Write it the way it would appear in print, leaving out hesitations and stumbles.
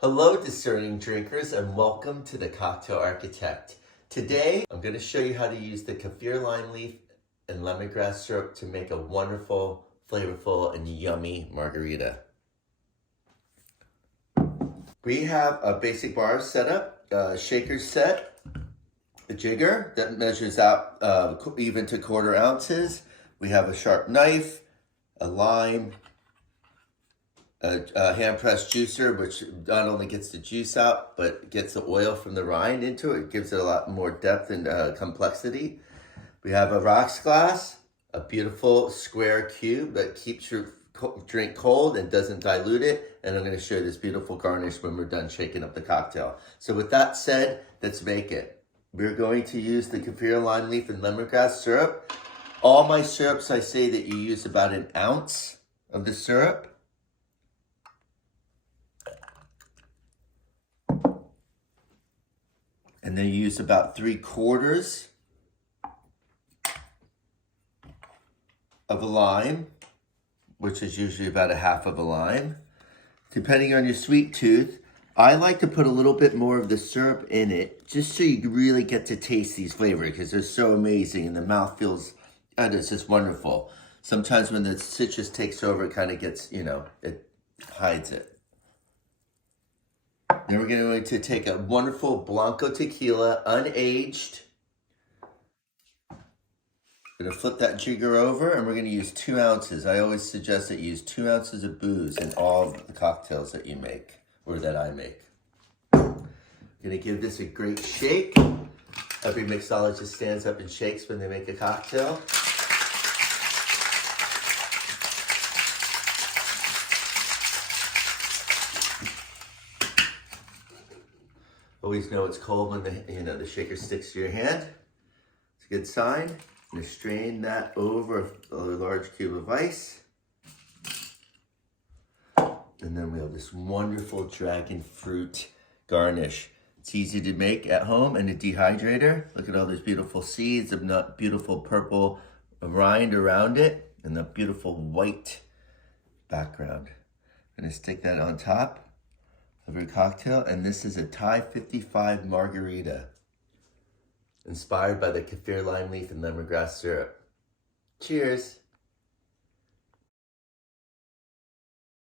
Hello, discerning drinkers, and welcome to the Cocktail Architect. Today, I'm going to show you how to use the Keffir lime leaf and lemongrass syrup to make a wonderful, flavorful, and yummy margarita. We have a basic bar set up, a shaker set, a jigger that measures out even to 1/4 ounces. We have a sharp knife, a lime, a hand-pressed juicer, which not only gets the juice out, but gets the oil from the rind into it. It gives it a lot more depth and complexity. We have a rocks glass, a beautiful square cube that keeps your drink cold and doesn't dilute it. And I'm going to show you this beautiful garnish when we're done shaking up the cocktail. So with that said, let's make it. We're going to use the Keffir lime leaf and lemongrass syrup. All my syrups, I say that you use about 1 ounce of the syrup. And then you use about 3/4 of a lime, which is usually about 1/2 of a lime. Depending on your sweet tooth, I like to put a little bit more of the syrup in it, just so you really get to taste these flavors, because they're so amazing and the mouth feels, and it's just wonderful. Sometimes when the citrus takes over, it kind of gets, it hides it. Then we're going to take a wonderful Blanco tequila, unaged. Going to flip that jigger over, and we're going to use 2 ounces. I always suggest that you use 2 ounces of booze in all of the cocktails that you make, or that I make. Going to give this a great shake. Every mixologist stands up and shakes when they make a cocktail. Always know it's cold when the shaker sticks to your hand. It's a good sign. I'm going to strain that over a large cube of ice. And then we have this wonderful dragon fruit garnish. It's easy to make at home in a dehydrator. Look at all those beautiful seeds, the beautiful purple rind around it, and the beautiful white background. I'm going to stick that on top of your cocktail, and this is a Thai 55 margarita, inspired by the Keffir lime leaf and lemongrass syrup. Cheers!